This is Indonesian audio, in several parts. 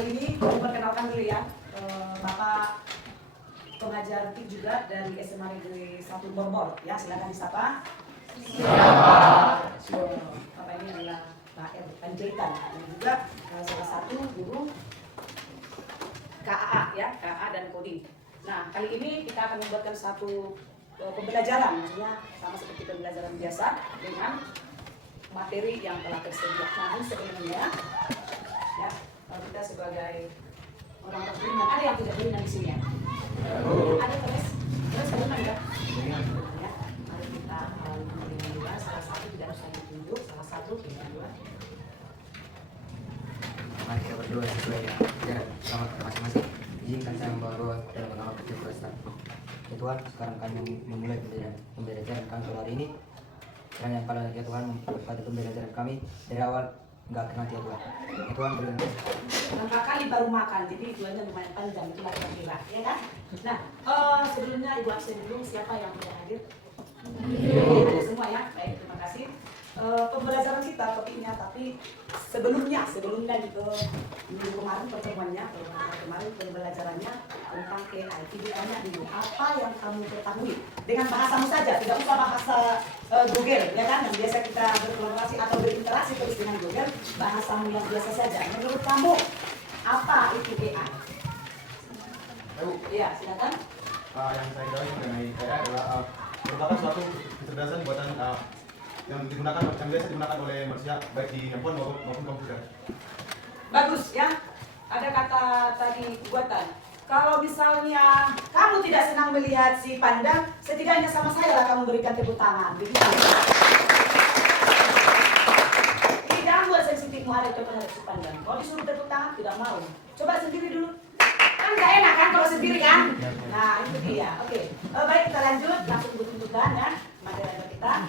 kali ini perkenalkan dulu ya, Bapak pengajar TIK juga dari SMA Negeri 1 Borbor ya, silakan disapa. Siapa? Bapak ini adalah Pak R. Panjaitan dan juga salah satu guru KAA ya, KAA dan Coding. Nah, kali ini kita akan membuatkan satu pembelajaran, maksudnya sama seperti pembelajaran biasa dengan materi yang telah tersedia. Nah, ini sebelumnya ya, kita sebagai orang beriman, ada yang tidak beriman di sini ya? Ada terus beriman ya? Ya, mari kita beriman. Salah satu tidak harus saya tunjuk, salah satu tidak dua. Mari kita berdoa sesuai ya, selamat masing-masing. Izinkan saya membawa doa dalam nama kecil Kristen. Ya Tuhan, sekarang kami memulai pembelajaran kami pada hari ini. Kiranya Engkau ya Tuhan pada pembelajaran kami dari awal enggak kenal ya Tuhan. Ya Tuhan berdoa. Berapa kali baru makan, jadi tuanya lumayan panjang, itulah kira-kira, ya kan? Nah, sebelumnya Ibu absen dulu, siapa yang tidak hadir? Ada semua ya, baik, terima kasih. Pembelajaran kita topiknya, tapi sebelumnya gitu minggu kemarin pertemuannya, kemarin pembelajarannya tentang AI. Tanya dulu, apa yang kamu ketahui dengan bahasamu saja, tidak usah bahasa Google, ya kan? Yang biasa kita berkolaborasi atau berinteraksi terus dengan Google, bahasamu yang biasa saja. Menurut kamu apa itu AI? Iya, silakan. Yang saya ketahui mengenai AI adalah merupakan suatu kecerdasan buatan yang biasa digunakan oleh manusia baik di handphone maupun komputer. Bagus ya. Ada kata tadi buatan. Kalau misalnya kamu tidak senang melihat si panda, setidaknya sama saya lah kamu berikan tepuk tangan. Begitu. Tidak buat sensitifmu ada terhadap si panda. Kalau disuruh tepuk tangan tidak mau. Coba sendiri dulu. Kan nggak enak kan kalau sendiri kan? Nah itu dia. Oke. Baik, kita lanjut langsung tuntutan ya materi kita.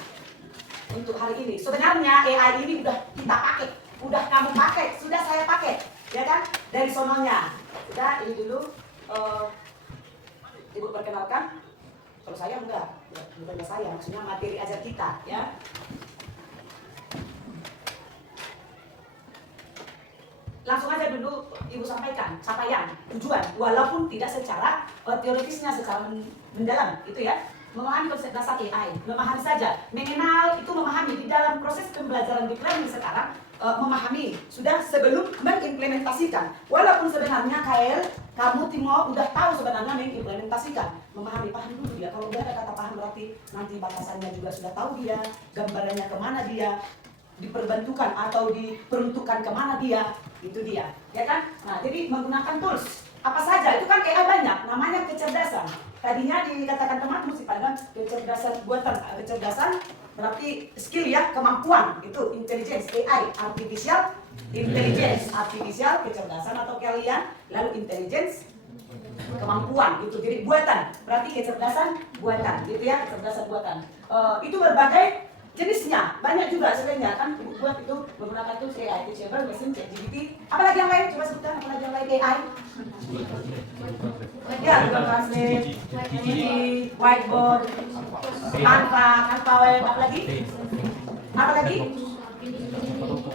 Untuk hari ini, sebenarnya AI ini udah kita pakai, udah kamu pakai, sudah saya pakai, ya kan? Dari sononya, sudah ini dulu, Ibu perkenalkan. Kalau saya enggak, bukan saya, maksudnya materi ajar kita, ya. Langsung aja dulu Ibu sampaikan capaian, tujuan, walaupun tidak secara teoritisnya, secara mendalam, itu ya. Memahami konsep dasar AI, memahami saja, mengenal itu memahami di dalam proses pembelajaran deep learning sekarang, memahami sudah sebelum mengimplementasikan. Walaupun sebenarnya KL, kamu Timo udah tahu sebenarnya mengimplementasikan, paham dulu dia. Kalau udah ada kata paham berarti nanti batasannya juga sudah tahu dia, gambarannya kemana dia, diperbantukan atau diperuntukkan kemana dia, itu dia, ya kan? Nah, jadi menggunakan tools apa saja itu kan AI banyak, namanya kecerdasan. Tadinya dikatakan teman mesti pandang kecerdasan buatan, kecerdasan berarti skill ya, kemampuan itu intelligence, AI, artificial intelligence, artificial kecerdasan atau kalian, lalu intelligence kemampuan itu, jadi buatan berarti kecerdasan buatan, gitu ya, kecerdasan buatan. Itu berbagai jenisnya, banyak juga sebenarnya kan Ibu buat itu menggunakan tools AI, teachable, mesin, ChatGPT. Apalagi yang lain? Coba sebutkan apalagi yang lain AI. Ya, Google Translate, Whiteboard, Canva Web, apalagi?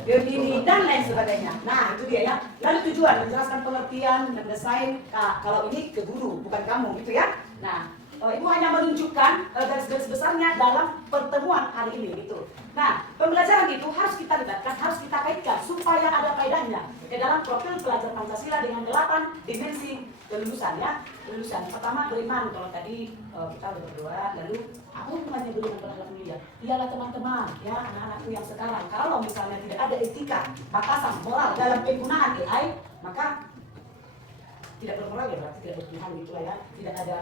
Begini dan lain sebagainya. Nah, itu dia ya. Lalu tujuan menjelaskan pengertian, mendesain. Nah, kalau ini ke guru, bukan kamu, gitu ya. Nah, Ibu hanya menunjukkan garis-garis besarnya dalam pertemuan hari ini gitu. Nah, pembelajaran itu harus kita libatkan, harus kita kaitkan supaya ada faedahnya ke dalam profil pelajar Pancasila dengan 8 dimensi kelulusan ya. Kelulusan pertama beriman, kalau tadi kita berdoa, lalu apa hubungannya beriman terhadap dunia? Iyalah teman-teman ya, anak-anakku yang sekarang kalau misalnya tidak ada etika, batasan moral dalam penggunaan AI, maka tidak bermoral ya, berarti tidak bertuhan gitu lah ya, tidak ada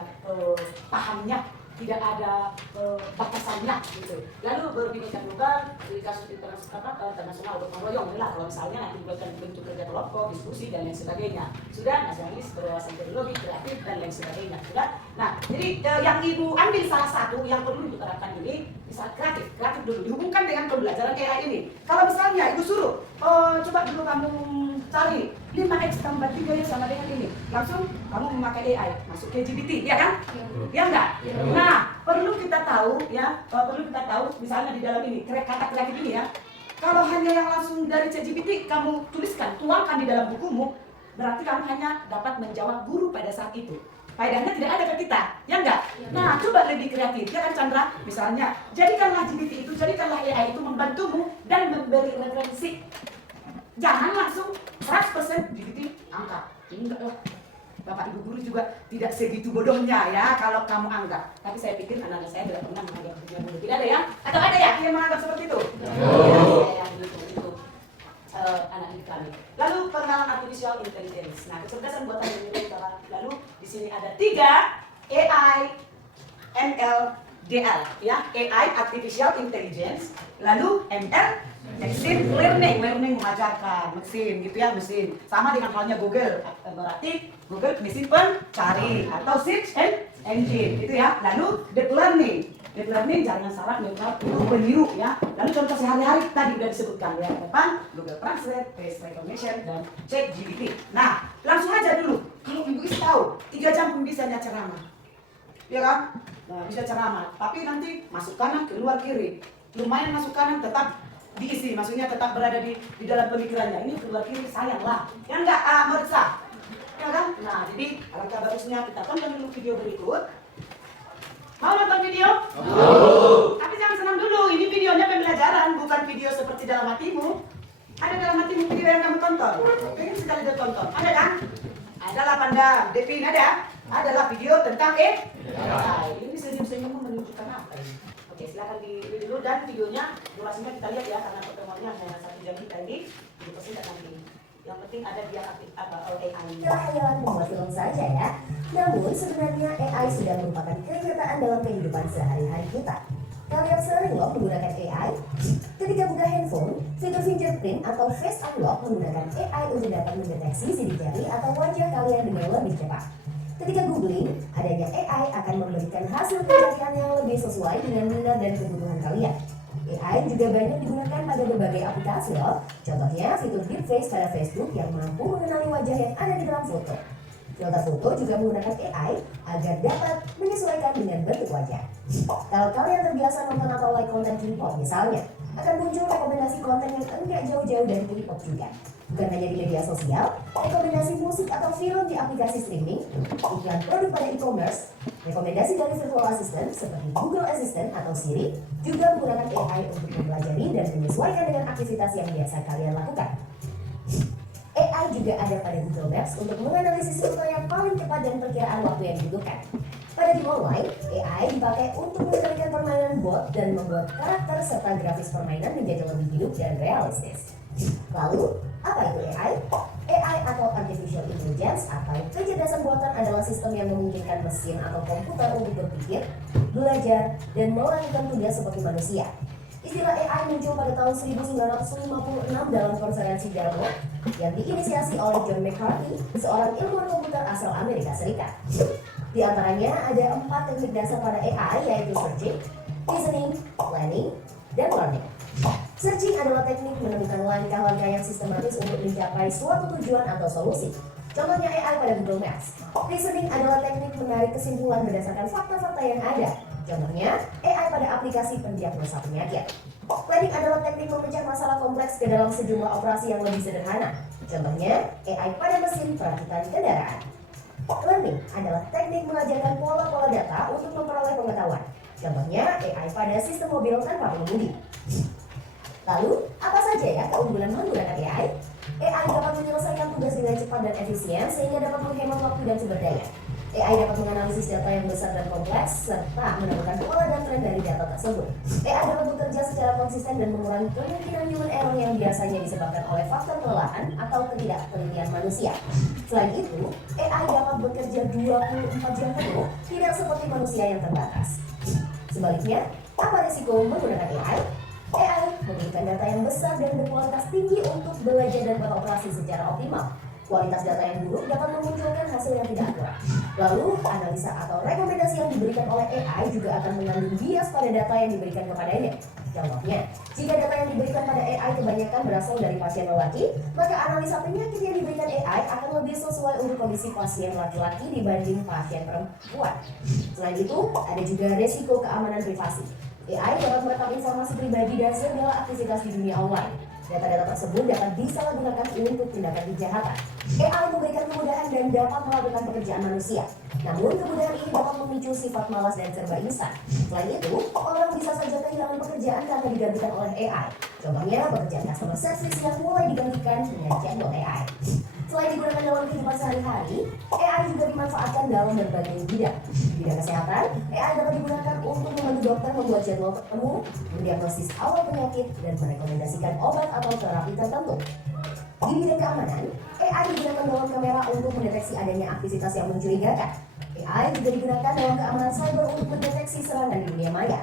pahamnya, tidak ada batasannya gitu. Lalu berbineka global, di kasus internasional untuk meroyong lah kalau misalnya nanti dibuatkan bentuk kerja kelompok, diskusi dan lain sebagainya. Sudah nasionalis, berwawasan teknologi, kreatif dan lain sebagainya. Sudah. Nah, jadi yang Ibu ambil salah satu yang perlu diterapkan ini misal kreatif dulu dihubungkan dengan pembelajaran AI ini. Kalau misalnya Ibu suruh, coba dulu kamu cari 5x tambah 3 ya sama dengan ini, langsung kamu memakai AI, masuk ke GPT, ya kan? Ya enggak? Nah, perlu kita tahu ya, misalnya di dalam ini, kata kreatif ini ya, kalau hanya yang langsung dari ChatGPT kamu tuliskan, tuangkan di dalam bukumu, berarti kamu hanya dapat menjawab guru pada saat itu. Faedahnya tidak ada ke kita, ya enggak? Nah, coba lebih kreatif, ya kan Chandra? Misalnya, jadikanlah GPT itu, jadikanlah AI itu membantumu dan memberi referensi. Jangan langsung 100% GPT angkat. Enggak lah. Bapak Ibu guru juga tidak segitu bodohnya ya kalau kamu anggap. Tapi saya pikir anak-anak saya tidak pernah menganggap begitu. Tidak ada ya? Atau ada ya yang menganggap seperti itu? Ya, itu anak didik kami. Lalu pengenalan artificial intelligence. Nah, kecerdasan buatan yang lalu di sini ada 3 AI, ML, DL ya. AI artificial intelligence, lalu ML machine learning mengajarkan mesin gitu ya, mesin. Sama dengan halnya Google, berarti Google mesin pencari atau search engine gitu ya. Lalu deep learning jaringan saraf neural untuk peniru ya. Lalu contoh sehari-hari tadi sudah disebutkan ya, depan Google Translate, face recognition dan ChatGPT. Nah, langsung aja dulu. Kalau ibu isi tahu 3 jam pun bisa ceramah, ya kan? Nah, bisa ceramah. Tapi nanti masuk kanan keluar kiri. Lumayan masuk kanan tetap diisi, maksudnya tetap berada di dalam pemikirannya. Ini keluar kiri sayang lah, ya enggak meresah, ya kan? Nah, jadi alangkah bagusnya kita tonton dulu video berikut. Mau nonton video? Tapi jangan senang dulu, ini videonya pembelajaran, bukan video seperti dalam hatimu. Ada dalam hatimu video yang kamu tonton? Pengen sekali dia tonton, ada kan? Adalah Pandang, Devin ada? Adalah video tentang ini senyum-senyum menunjukkan apa ini? Oke, silakan dilihat dulu dan videonya durasinya kita lihat ya, karena pertemuannya hanya 1 jam kita ini, jadi pasti tidak nanti. Yang penting ada biar aktif AI-nya. Khayalan membuat film saja ya. Namun sebenarnya AI sudah merupakan kenyataan dalam kehidupan sehari-hari kita. Kalian sering loh menggunakan AI? Ketika buka handphone, fitur fingerprint atau face unlock menggunakan AI untuk dapat mendeteksi sidik jari atau wajah kalian dengan lebih cepat. Ketika googling, adanya AI akan memberikan hasil pencarian yang lebih sesuai dengan minat dan kebutuhan kalian. AI juga banyak digunakan pada berbagai aplikasi loh. Contohnya fitur deepfake pada Facebook yang mampu mengenali wajah yang ada di dalam foto. Filter foto juga menggunakan AI agar dapat menyesuaikan dengan bentuk wajah. Kalau kalian terbiasa nonton atau like konten K-pop misalnya, akan muncul rekomendasi konten yang enggak jauh-jauh dari K-pop juga. Bukan hanya di media sosial, rekomendasi musik atau film di aplikasi streaming, iklan produk pada e-commerce, rekomendasi dari virtual assistant seperti Google Assistant atau Siri juga menggunakan AI untuk mempelajari dan menyesuaikan dengan aktivitas yang biasa kalian lakukan. AI juga ada pada Google Maps untuk menganalisis rute yang paling cepat dan perkiraan waktu yang dibutuhkan. Pada game online, AI dipakai untuk mengendalikan permainan bot dan membuat karakter serta grafis permainan menjadi lebih hidup dan realistis. Lalu, apa itu AI? AI atau Artificial Intelligence atau kecerdasan buatan adalah sistem yang memungkinkan mesin atau komputer untuk berpikir, belajar, dan melakukan tugas seperti manusia. Istilah AI muncul pada tahun 1956 dalam konferensi Dartmouth yang diinisiasi oleh John McCarthy, seorang ilmuwan komputer asal Amerika Serikat. Di antaranya ada 4 teknik dasar pada AI, yaitu searching, reasoning, planning, dan learning. Searching adalah teknik menemukan langkah-langkah yang sistematis untuk mencapai suatu tujuan atau solusi. Contohnya AI pada Google Maps. Reasoning adalah teknik menarik kesimpulan berdasarkan fakta-fakta yang ada. Contohnya AI pada aplikasi pendiagnosa penyakit. Planning adalah teknik memecah masalah kompleks ke dalam sejumlah operasi yang lebih sederhana. Contohnya AI pada mesin perakitan kendaraan. Learning adalah teknik mengajarkan pola-pola data untuk memperoleh pengetahuan. Contohnya AI pada sistem mobil tanpa pengemudi. Lalu, apa saja ya keunggulan menggunakan AI? AI dapat menyelesaikan tugas dengan cepat dan efisien sehingga dapat menghemat waktu dan sumber daya. AI dapat menganalisis data yang besar dan kompleks serta menemukan pola dan tren dari data tersebut. AI dapat bekerja secara konsisten dan mengurangi kemungkinan human error yang biasanya disebabkan oleh faktor kelelahan atau ketidaktelitian manusia. Selain itu, AI dapat bekerja 24 jam penuh, tidak seperti manusia yang terbatas. Sebaliknya, apa risiko menggunakan AI? AI memiliki data yang besar dan berkualitas tinggi untuk belajar dan beroperasi secara optimal. Kualitas data yang buruk dapat memunculkan hasil yang tidak akurat. Lalu, analisa atau rekomendasi yang diberikan oleh AI juga akan mengandung bias pada data yang diberikan kepadanya. Contohnya, jika data yang diberikan pada AI kebanyakan berasal dari pasien lelaki, maka analisa penyakit yang diberikan AI akan lebih sesuai untuk kondisi pasien laki-laki dibanding pasien perempuan. Selain itu, ada juga resiko keamanan privasi. AI dapat merekam informasi pribadi dan segala aktivitas di dunia online. Data-data tersebut dapat disalahgunakan untuk tindakan kejahatan. AI memberikan kemudahan dan dapat melakukan pekerjaan manusia. Namun, kemudahan ini dapat memicu sifat malas dan serba instan. Selain itu, orang bisa saja kehilangan pekerjaan karena digantikan oleh AI. Contohnya, pekerjaan customer service yang mulai digantikan dengan chatbot AI. Selain digunakan dalam kehidupan sehari-hari, AI juga dimanfaatkan dalam berbagai bidang. Di bidang kesehatan, AI dapat digunakan untuk membantu dokter membuat jadwal ketemu, mendiagnosis awal penyakit, dan merekomendasikan obat atau terapi tertentu. Di bidang keamanan, AI digunakan dalam kamera untuk mendeteksi adanya aktivitas yang mencurigakan. AI juga digunakan dalam keamanan cyber untuk mendeteksi serangan di dunia maya.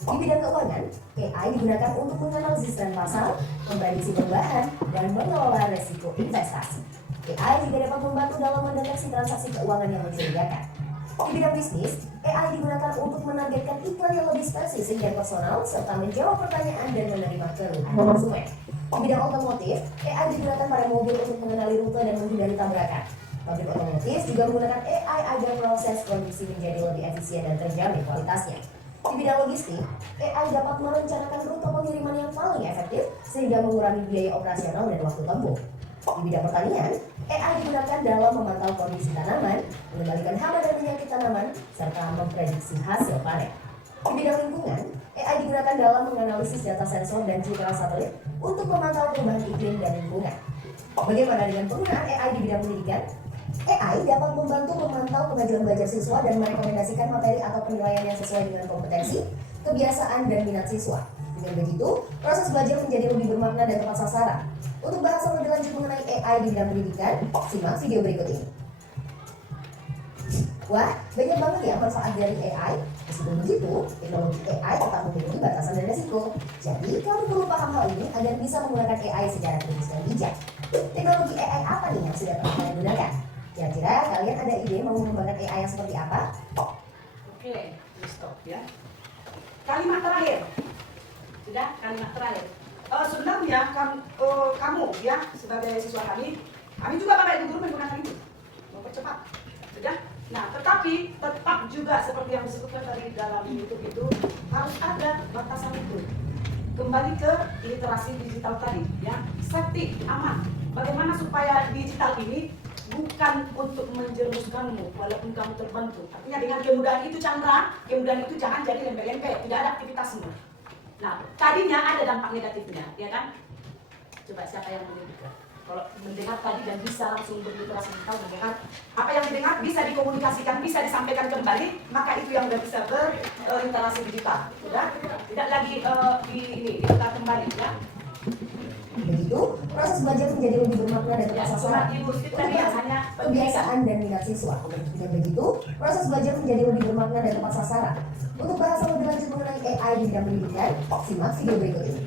Di bidang keuangan, AI digunakan untuk menganalisis tren pasar, memprediksi perubahan, dan mengelola resiko investasi. AI juga dapat membantu dalam mendeteksi transaksi keuangan yang mencurigakan. Di bidang bisnis, AI digunakan untuk menargetkan iklan yang lebih spesifik dan personal, serta menjawab pertanyaan dan menerima keluhan konsumen. Di bidang otomotif, AI digunakan pada mobil untuk mengenali rute dan menghindari tabrakan. Pabrik otomotif juga menggunakan AI agar proses produksi menjadi lebih efisien dan terjamin kualitasnya. Di bidang logistik, AI dapat merencanakan rute pengiriman yang paling efektif sehingga mengurangi biaya operasional dan waktu tempuh. Di bidang pertanian, AI digunakan dalam memantau kondisi tanaman, mengendalikan hama dan penyakit tanaman, serta memprediksi hasil panen. Di bidang lingkungan, AI digunakan dalam menganalisis data sensor dan citra satelit untuk memantau perubahan iklim dan lingkungan. Bagaimana dengan penggunaan AI di bidang pendidikan? AI dapat membantu memantau kemajuan belajar siswa dan merekomendasikan materi atau penilaian yang sesuai dengan kompetensi, kebiasaan, dan minat siswa. Dengan begitu, proses belajar menjadi lebih bermakna dan tepat sasaran. Untuk bahasan lebih lanjut mengenai AI di bidang pendidikan, simak video berikut ini. Wah, banyak banget ya manfaat dari AI. Meskipun begitu, teknologi AI tetap memiliki batasan dan resiko. Jadi, kamu perlu paham hal ini agar bisa menggunakan AI secara kritis dan bijak. Teknologi AI apa nih yang sudah pernah kalian gunakan? Kira-kira kalian ada ide mau mengembangkan AI yang seperti apa? Oke, stop ya. Kalimat terakhir. Sudah, kalimat terakhir. Sebenarnya kamu ya sebagai siswa kami juga Bapak Ibu guru menggunakan itu. Mempercepat. Sudah? Nah, tetapi tetap juga seperti yang disebutkan tadi dalam YouTube itu harus ada batasan itu. Kembali ke literasi digital tadi ya. Safety, aman. Bagaimana supaya digital ini bukan untuk menjerumuskanmu walaupun kamu terbantu. Artinya dengan kemudahan itu Chandra, kemudahan itu jangan jadi lempe-lempe, tidak ada aktivitasmu. Nah, tadinya ada dampak negatifnya, ya kan? Coba siapa yang mendengar? Kalau mendengar tadi dan bisa langsung berliterasi digital, mendengar apa yang didengar bisa dikomunikasikan, bisa disampaikan kembali, maka itu yang sudah bisa berliterasi digital. Sudah? Tidak lagi diputar kembali, ya. Begitu, proses belajar menjadi lebih bermakna dan tepat sasaran. Untuk kebiasaan dan minat siswa. Dengan begitu, proses belajar menjadi lebih bermakna dan tepat sasaran. Untuk bahasan lebih lanjut mengenai AI di bidang pendidikan, simak video berikut ini.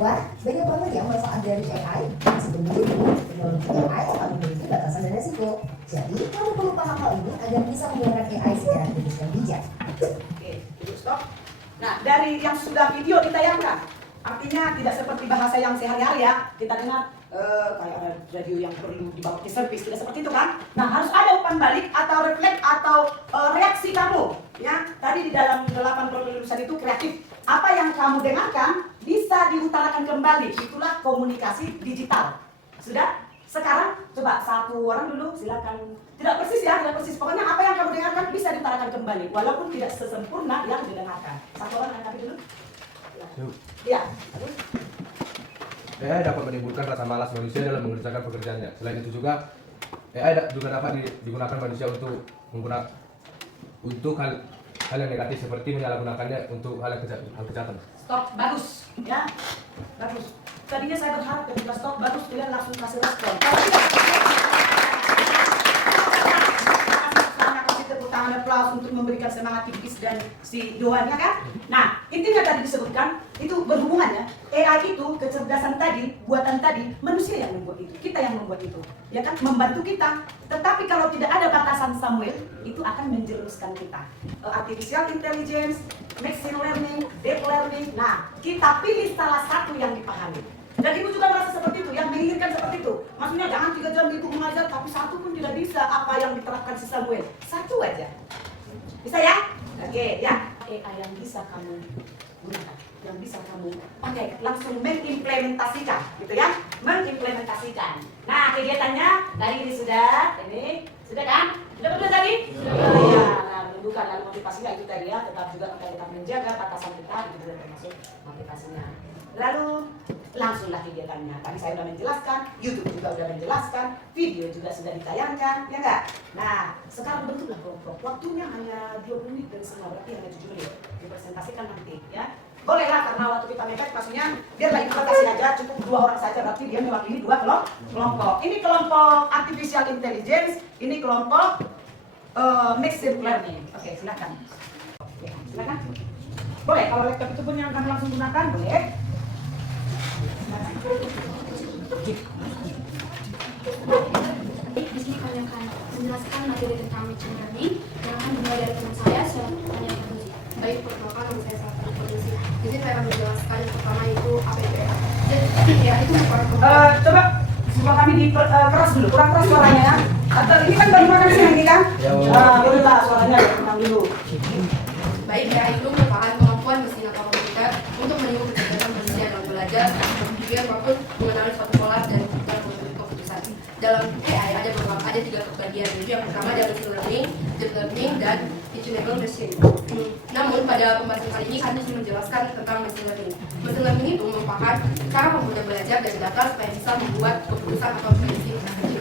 Wah, banyak banget ya manfaat dari AI. Meskipun begitu, teknologi AI akan memiliki batasan dan resiko. Jadi, kamu perlu paham hal ini agar bisa menggunakan AI secara kritis dan bijak. Oke, dulu stop. Nah, dari yang sudah video ditayangkan, artinya tidak seperti bahasa yang sehari-hari ya. Kita dengar kayak ada radio yang perlu dibawa ke servis, tidak seperti itu kan? Nah, harus ada umpan balik atau refleks atau reaksi kamu. Ya, tadi di dalam 8 penulisan itu kreatif. Apa yang kamu dengarkan bisa diutarakan kembali. Itulah komunikasi digital. Sudah? Sekarang coba satu orang dulu silakan. Tidak persis ya, tidak persis. Pokoknya apa yang kamu dengarkan bisa diutarakan kembali, walaupun tidak sesempurna yang didengarkan. Satu orang angkat dulu. Ya. AI dapat menimbulkan rasa malas manusia dalam mengerjakan pekerjaannya. Selain itu juga, AI juga dapat digunakan manusia untuk hal yang negatif seperti menyalahgunakannya untuk hal kejahatan. Stop, bagus, ya, bagus. Tadinya saya berharap ketika stop bagus kalian langsung kasih respon. Kalau tidak, kasih tepuk tangan aplaus untuk memberikan semangat tipis dan si doanya kan. Nah, intinya tadi disebutkan itu berhubungannya. AI itu kecerdasan tadi, buatan tadi, manusia yang membuat itu, kita yang membuat itu, ya kan, membantu kita. Tetapi kalau tidak ada batasan Samuel, itu akan menjerumuskan kita. Artificial intelligence, machine learning, deep learning. Nah, kita pilih salah satu yang dipahami. Dan ibu juga merasa seperti itu, yang menginginkan seperti itu. Maksudnya jangan 3 jam ibu mengajar, tapi satu pun tidak bisa apa yang diterapkan si Samuel. Satu aja. Bisa ya? Oke, ya. AI yang bisa kamu gunakan. yang bisa kamu pakai, langsung mengimplementasikan, gitu ya, mengimplementasikan. Nah, kegiatannya tadi ini sudah kan? Sudah betul tadi? Sudah. Ya, nah, menunjukkan lalu motivasinya itu tadi ya, tetap juga kita menjaga batasan kita, itu termasuk motivasinya. Lalu langsunglah kegiatannya. Tadi saya sudah menjelaskan, YouTube juga sudah menjelaskan, video juga sudah ditayangkan, ya enggak? Nah, sekarang bentuklah kelompok. Waktunya hanya 20 menit dari semua, berarti hanya 7 menit. Dipresentasikan nanti, ya. Bolehlah karena waktu kita mepet, maksudnya biarlah implementasi aja, cukup 2 orang saja, berarti dia mewakili 2 kelompok. Ini kelompok artificial intelligence, ini kelompok mixed learning. Oke, silakan. Ya, silakan. Boleh, kalau laptop itu pun yang akan langsung gunakan, boleh. Di sini kami akan menjelaskan materi tentang machine learning yang akan dimulai dari teman saya tanya Produksi. Baik, perkenalkan nama saya Salva Produksi. Di sini saya akan menjelaskan yang pertama itu apa itu AI. Jadi AI itu merupakan Coba suara kami keras dulu, kurang keras suaranya ya. Atau ini kan baru makan siang ini kan? Bolehlah suaranya tenang dulu. Baik, AI itu merupakan kemampuan mesin atau komputer untuk meniru kecerdasan manusia dalam belajar, berpikir maupun mengenali suatu pola dan membuat keputusan. Dalam AI ada 3 bagian, yaitu yang pertama adalah machine learning, deep learning, dan teachable machine. Namun pada pembahasan kali ini kami ingin menjelaskan tentang machine learning. Machine learning itu merupakan cara komputer belajar dari data supaya bisa membuat keputusan atau prediksi tertentu.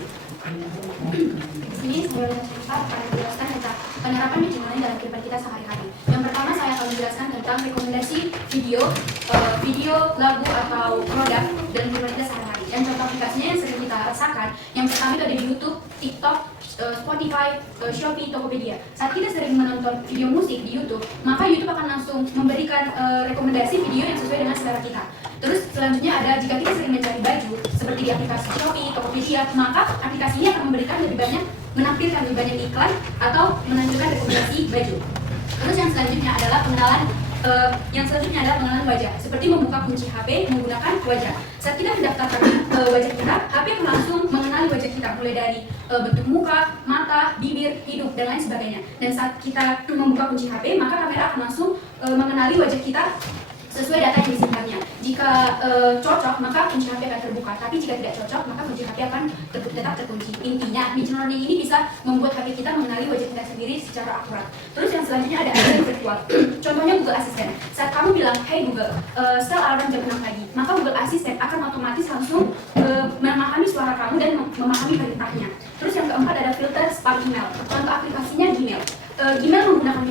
Di sini saya akan menjelaskan tentang penerapan machine learning dalam kehidupan kita sehari-hari. Yang pertama saya akan menjelaskan tentang rekomendasi video, lagu atau produk dalam kehidupan kita sehari-hari. Dan contoh aplikasinya yang sering kita rasakan, yang pertama itu ada di YouTube, TikTok, Spotify, Shopee, Tokopedia. Saat kita sering menonton video musik di YouTube, maka YouTube akan langsung memberikan rekomendasi video yang sesuai dengan selera kita. Terus selanjutnya ada jika kita sering mencari baju seperti di aplikasi Shopee, Tokopedia, maka aplikasi ini akan memberikan lebih banyak, menampilkan lebih banyak iklan atau menunjukkan rekomendasi baju. Terus yang selanjutnya adalah pengenalan wajah, seperti membuka kunci HP menggunakan wajah. Saat kita mendaftarkan wajah kita, HP akan langsung mengenali wajah kita, mulai dari bentuk muka, mata, bibir, hidung, dan lain sebagainya. Dan saat kita membuka kunci HP, maka kamera akan langsung mengenali wajah kita sesuai data yang disimpannya. Jika cocok, maka kunci HP akan terbuka. Tapi jika tidak cocok, maka kunci HP akan tetap terkunci. Intinya, machine learning ini bisa membuat HP kita mengenali wajah kita sendiri secara akurat. Terus yang selanjutnya ada asisten virtual. Contohnya Google Assistant. Saat kamu bilang, "Hey Google, setel alarm jam 6 pagi," maka Google Assistant akan otomatis langsung memahami suara kamu dan memahami perintahnya. Terus yang keempat ada filter spam email. Contoh aplikasinya Gmail. Gmail menggunakan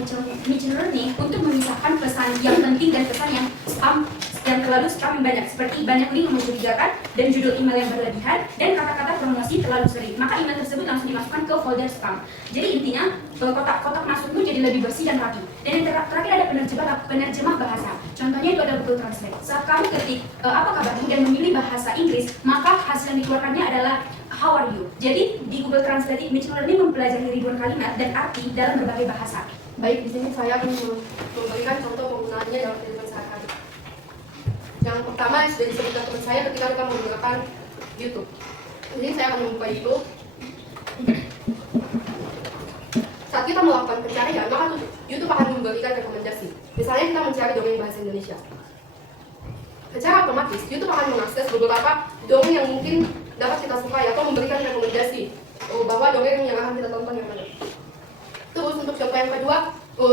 machine learning untuk memisahkan pesan yang penting dan pesan yang spam yang terlalu spam yang banyak, seperti banyak link yang mencurigakan dan judul email yang berlebihan dan kata-kata promosi terlalu sering. Maka email tersebut langsung dimasukkan ke folder spam. Jadi intinya kotak-kotak masukmu jadi lebih bersih dan rapi. Dan yang terakhir ada penerjemah bahasa. Contohnya itu ada Google Translate. Saat kamu ketik apa kabarmu dan memilih bahasa Inggris, maka hasil yang dikeluarkannya adalah how are you. Jadi di Google Translate machine learning mempelajari ribuan kalimat dan arti dalam berbagai bahasa. Baik, di sini saya akan memberikan contoh penggunaannya dalam kehidupan sehari-hari. Yang pertama sudah disebutkan teman saya ketika kita menggunakan YouTube. Jadi saya akan membuka YouTube. Saat kita melakukan pencarian, maka YouTube akan memberikan rekomendasi. Misalnya kita mencari dongeng bahasa Indonesia. Secara otomatis, YouTube akan mengakses beberapa dongeng yang mungkin dapat kita sukai atau memberikan rekomendasi bahwa dongeng yang akan kita tonton yang mana. Terus untuk contoh yang kedua,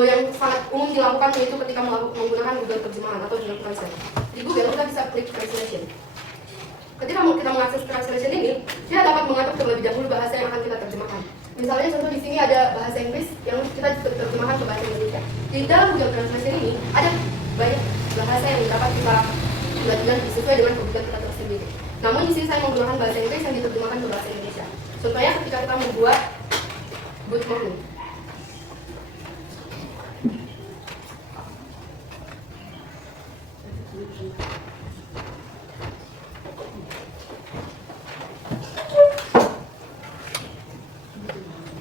yang sangat umum dilakukan yaitu ketika menggunakan Google terjemahan atau Google Translate. Di Google kita bisa klik translation. Ketika kita mengakses translation ini, kita dapat mengatur terlebih dahulu bahasa yang akan kita terjemahkan. Misalnya contoh di sini ada bahasa Inggris yang kita terjemahkan ke bahasa Indonesia. Di dalam Google Translation ini ada banyak bahasa yang dapat kita belajar sesuai dengan kebutuhan kita tersendiri. Namun di sini saya menggunakan bahasa Inggris yang diterjemahkan ke bahasa Indonesia. Contohnya ketika kita membuat good morning.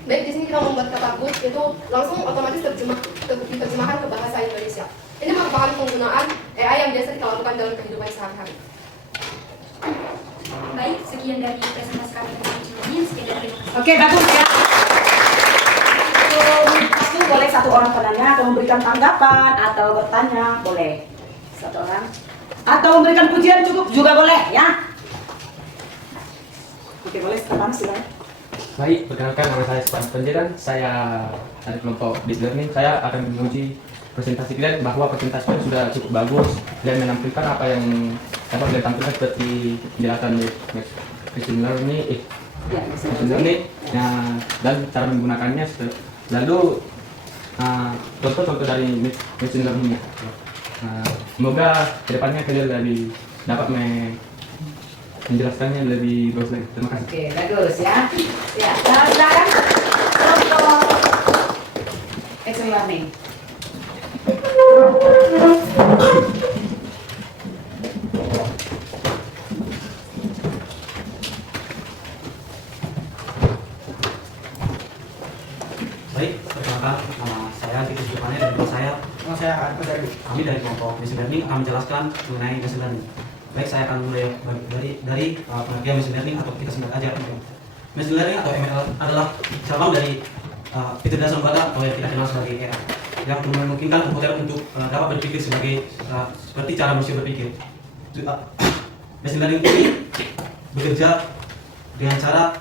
Baik, di sini kita membuat kata good itu langsung otomatis diterjemahkan ke bahasa Indonesia. Ini merupakan penggunaan AI yang biasa kita lakukan dalam kehidupan sehari-hari. Baik, sekian dari presentasi kami tentang machine learning. Sekian dari terima kasih. Oke, bagus ya. Pasti boleh satu orang penanya atau memberikan tanggapan atau bertanya, boleh. Satu orang. Atau memberikan pujian cukup juga boleh ya. Oke, boleh sekarang silakan. Baik, perkenalkan nama saya Span Penjeran. Saya dari kelompok Deep Learning. Saya akan menguji presentasi kalian bahwa presentasi kalian sudah cukup bagus dan menampilkan apa yang dapat kalian tampilkan seperti penjelasan machine learning, Ya, machine learning, dan cara menggunakannya. Lalu contoh-contoh dari machine learning. Semoga kedepannya kalian lebih dapat menjelaskannya lebih bagus lagi. Terima kasih. Oke, bagus ya. Ya, silakan kelompok machine learning. Baik, perkenalkan nama saya Titus Jumane dan nama saya kami dari kelompok machine learning akan menjelaskan mengenai machine learning. Baik, saya akan mulai dari pengertian machine learning atau kita singkat aja. Machine learning atau ML adalah cabang dari fitur dasar data atau yang kita kenal sebagai AI yang memungkinkan komputer untuk dapat berpikir seperti cara manusia berpikir. Machine learning ini bekerja dengan cara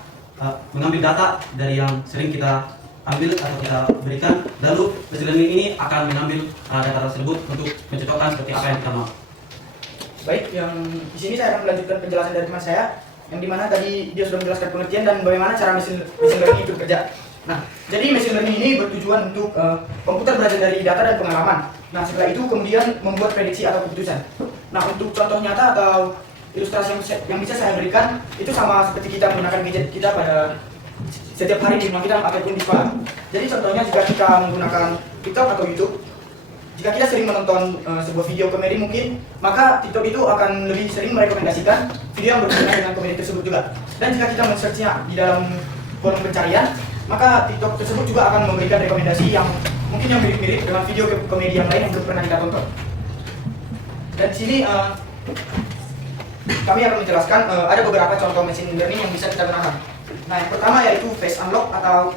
mengambil data dari yang sering kita ambil atau kita berikan, lalu machine learning ini akan mengambil data tersebut untuk mencocokkan seperti apa yang kita mau. Baik, yang di sini saya akan melanjutkan penjelasan dari teman saya, yang dimana tadi dia sudah menjelaskan pengertian dan bagaimana cara machine learning itu bekerja. Nah, jadi machine learning ini bertujuan untuk komputer belajar dari data dan pengalaman. Nah, setelah itu kemudian membuat prediksi atau keputusan. Nah, untuk contoh nyata atau ilustrasi yang bisa saya berikan, itu sama seperti kita menggunakan gadget kita pada setiap hari di rumah kita ataupun di sekolah. Jadi contohnya jika kita menggunakan TikTok atau YouTube, jika kita sering menonton sebuah video komedi mungkin, maka TikTok itu akan lebih sering merekomendasikan video yang berhubungan dengan komedi tersebut juga. Dan jika kita men-search-nya di dalam kolom pencarian, maka TikTok tersebut juga akan memberikan rekomendasi yang mungkin yang mirip-mirip dengan video komedi yang lain yang belum pernah kita tonton. Dan di sini kami akan menjelaskan ada beberapa contoh machine learning yang bisa kita gunakan. Nah, yang pertama yaitu face unlock atau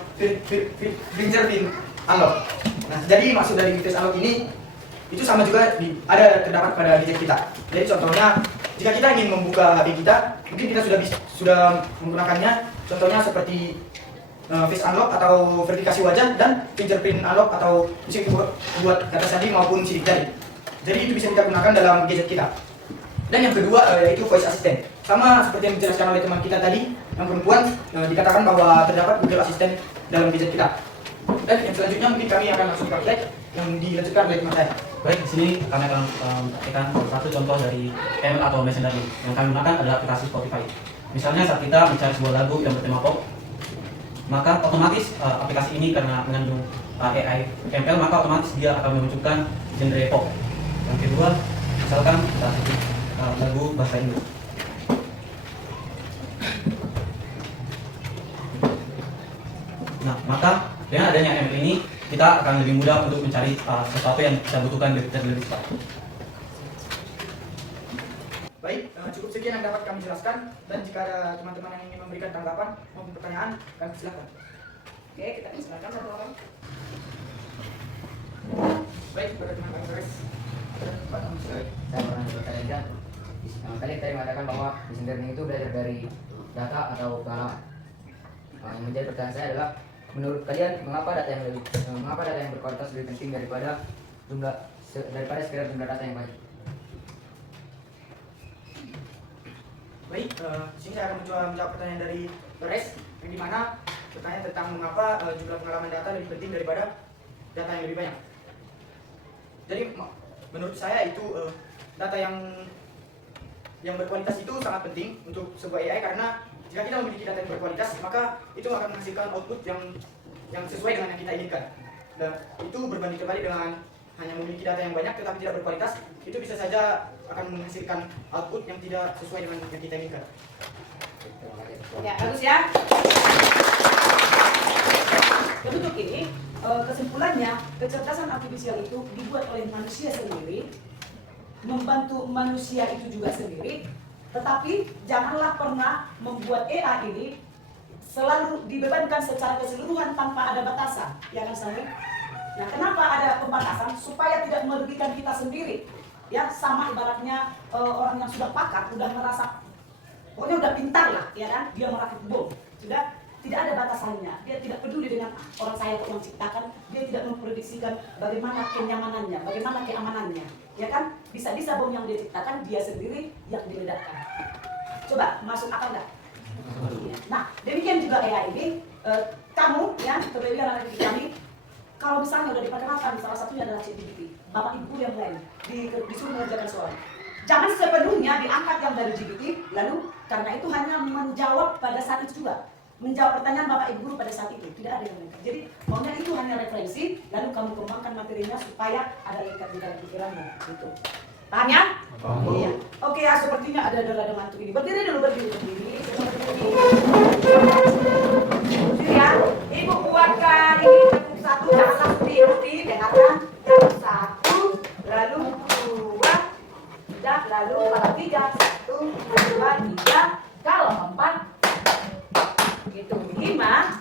fingerprint unlock. Nah, jadi maksud dari face unlock ini itu sama juga terdapat pada gadget kita. Jadi contohnya jika kita ingin membuka HP kita, mungkin kita sudah menggunakannya. Contohnya seperti face unlock atau verifikasi wajah dan fingerprint unlock atau bisa buat kata sandi maupun sidik jari. Jadi itu bisa kita gunakan dalam gadget kita. Dan yang kedua yaitu voice assistant. Sama seperti yang dijelaskan oleh teman kita tadi, yang perempuan dikatakan bahwa terdapat Google Assistant dalam gadget kita. Dan yang selanjutnya mungkin kami akan langsung praktek yang dilanjutkan oleh teman saya. Baik, di sini kami akan mempraktikkan satu contoh dari ML atau machine learning. Yang kami gunakan adalah aplikasi Spotify. Misalnya saat kita mencari sebuah lagu yang bertema pop, maka otomatis aplikasi ini karena mengandung AI ML, maka otomatis dia akan memunculkan genre pop. Yang kedua, misalkan kita ketik lagu bahasa Inggris. Nah, maka dengan adanya ML ini kita akan lebih mudah untuk mencari sesuatu yang kita butuhkan lebih cepat. Baik, cukup sekian yang dapat kami jelaskan. Dan jika ada teman-teman yang ingin memberikan tanggapan maupun pertanyaan, kami silakan. Oke, kita silakan satu orang. Baik, pada teman kami terus. Saya pernah bertanya, kalian tadi mengatakan bahwa machine learning itu belajar dari data atau pengalaman. Yang menjadi pertanyaan saya adalah, menurut kalian mengapa data yang berkualitas lebih penting daripada sekedar jumlah data yang banyak? Baik, di sini saya akan mencoba menjawab pertanyaan dari Torres, yang dimana bertanya tentang mengapa jumlah pengalaman data lebih penting daripada data yang lebih banyak. Jadi menurut saya itu data yang berkualitas itu sangat penting untuk sebuah AI, karena jika kita memiliki data yang berkualitas, maka itu akan menghasilkan output yang sesuai dengan yang kita inginkan. Dan itu berbanding terbalik dengan hanya memiliki data yang banyak tetapi tidak berkualitas, itu bisa saja akan menghasilkan output yang tidak sesuai dengan yang kita inginkan. Ya, bagus ya. Untuk ini, kesimpulannya, kecerdasan artifisial itu dibuat oleh manusia sendiri, membantu manusia itu juga sendiri, tetapi janganlah pernah membuat AI ini selalu dibebankan secara keseluruhan tanpa ada batasan, ya kan Samuel? Nah, kenapa ada pembatasan? Supaya tidak merugikan kita sendiri. ya sama ibaratnya orang yang sudah pakar, udah merasa, pokoknya udah pintar lah, ya kan? Dia merakit bom, sudah tidak ada batasannya. Dia tidak peduli dengan orang saya yang ciptakan, dia tidak memprediksikan bagaimana kenyamanannya, bagaimana keamanannya, ya kan? Bisa-bisa bom yang dia ciptakan dia sendiri yang diledakkan. Coba masuk akal nggak? Nah, demikian juga AI ini, kamu ya, terlebih anak didik kami, kalau misalnya udah diperkenalkan, salah satunya adalah ChatGPT, bapak ibu yang lain disuruh mengerjakan soal. Jangan sepenuhnya diangkat yang dari GPT, lalu karena itu hanya menjawab pada saat itu juga. Menjawab pertanyaan bapak ibu guru pada saat itu, tidak ada yang lengkap. Jadi maunya itu hanya referensi, lalu kamu kembangkan materinya supaya ada lengkap di dalam pikiranmu. Gitu. Paham ya? Iya. Oke ya, sepertinya ada mantu ini. Berdiri dulu, berdiri. Berdiri ya. Ibu buatkan ini tepuk satu, jangan langsung diikuti, dengarkan. Tepuk satu, lalu dua, tidak, lalu kalau tiga, satu, dua, tiga, kalau empat, gitu, lima.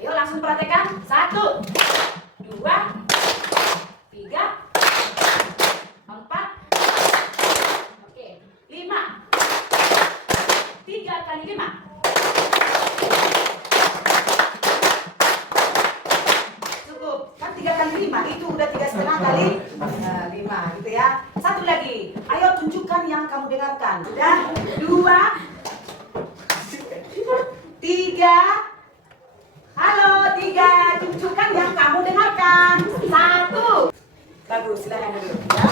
Ayo langsung praktekkan. Satu, dua, tiga, empat, oke, lima, 3 kali 5. Cukup, kan 3 kali 5 itu udah 3,5 kali 5 gitu ya. Satu lagi, ayo tunjukkan yang kamu dengarkan. Sudah, 2, 3. Halo, 3, tunjukkan yang kamu dengarkan. 1. Bagus, silakan dulu ya.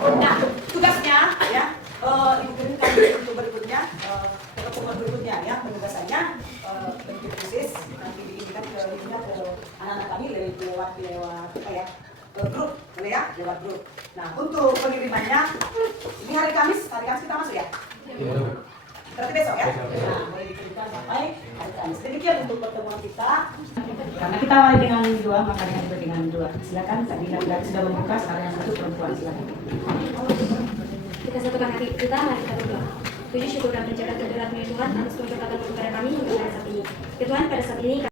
Nah, tugasnya ya, ibu kirimkan untuk berikutnya, pertemuan berikutnya ya, penugasannya bentuk khusus nanti dikirimkan ke anak-anak kami lewat apa ya, grup, boleh ya, lewat grup. Nah, untuk pengirimannya ini hari Kamis kita masuk ya. Berarti besok ya? Nah, boleh dikirimkan sampai hari Kamis. Demikian untuk pertemuan kita. Karena kita awali dengan 2, makanya juga dengan 2. Silakan, tadi laki-laki sudah membuka, sekarang yang satu perempuan, silakan. Kita satukan hati kita, mari kita berdoa. Puji syukur dan pencapaian terberat Tuhan atas keberkatan kepada kami hingga pada saat ini. Ya Tuhan, pada saat ini